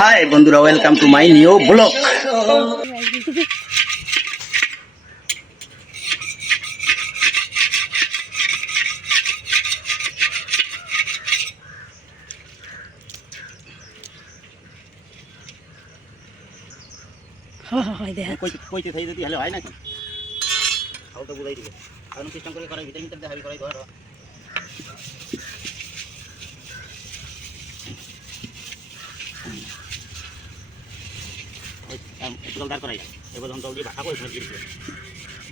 High বন্ধুরা, welcome to my new blog. কইতে থাই যদি হলে হয় নাকি আউটা বুঝাই দিবে কারণ সিস্টেম করে করাই ভিতর ভিতর দেখাবি করাই ধর একটু দাঁড় করাই এবার যখন জল দিয়ে ভাষা করে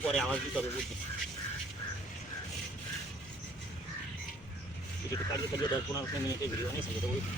পরে আওয়াজ দিতে হবে বুঝছি একটু কাটিয়ে কাটিয়ে 10-15 মিনিটের ভিডিও নিয়েছেন যেটা বলছি।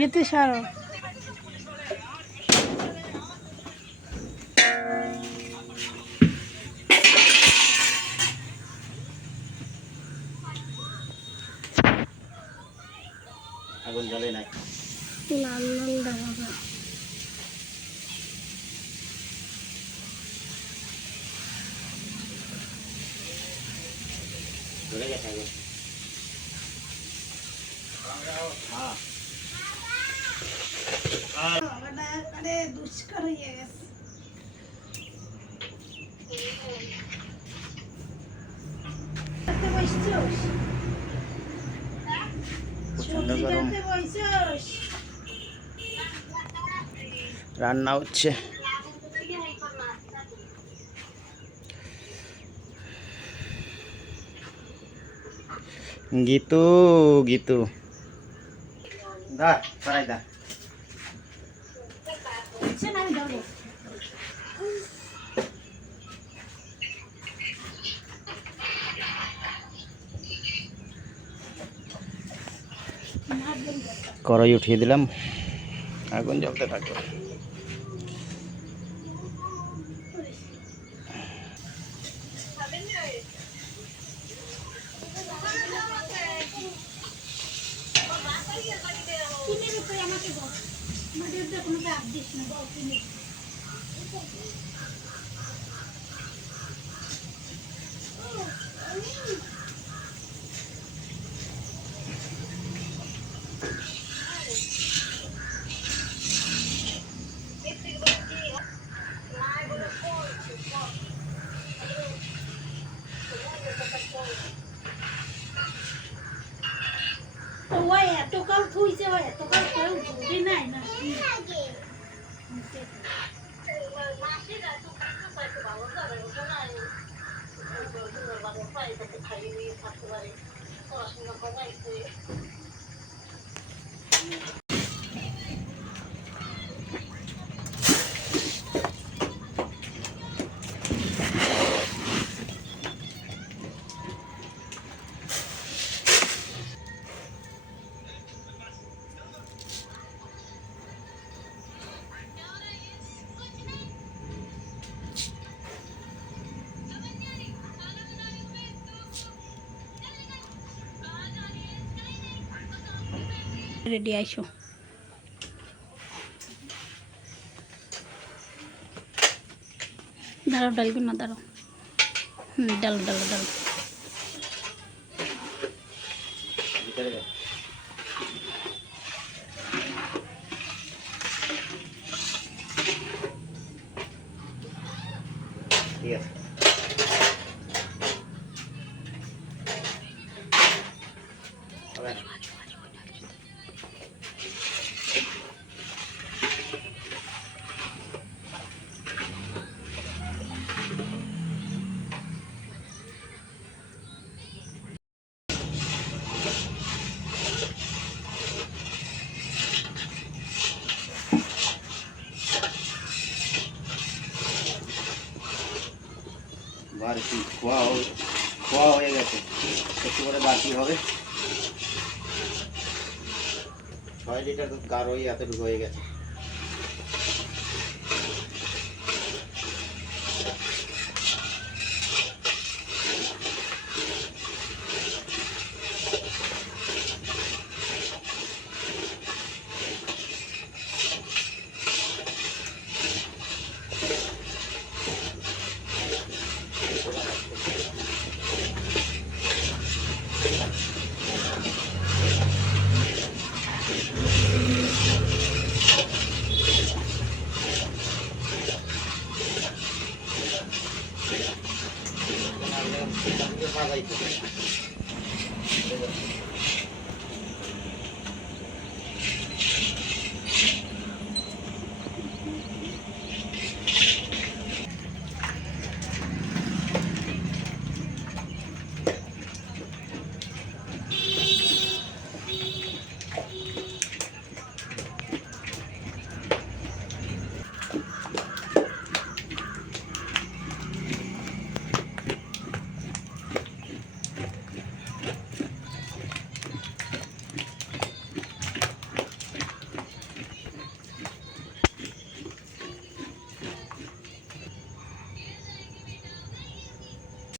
যেতে সারো আগুন জ্বলে নাই লাল লাল দেখাবে জ্বলে গেছে আগুন। হ্যাঁ আরে দুষ্কার হয়ে গেছে প্রচন্ড গরম, রান্না হচ্ছে। গীতু গীতু দা সরাই দা কড়াই উঠিয়ে দিলাম, আগুন জ্বলতে থাকবে। এতকাল থুইছে এতকাল কেউ জুড়ি নাই না রেডি আইসো দাঁড়াও ডালবি না দাঁড়াও ডালো ডালো ডালো ঠিক আছে। হবে না। বাড়তি খোয়া হয়ে গেছে, একটু করে বাড়তি হবে। 6 লিটার দুধ গাঢ়ই এতটুকু হয়ে গেছে। ভাজাইতে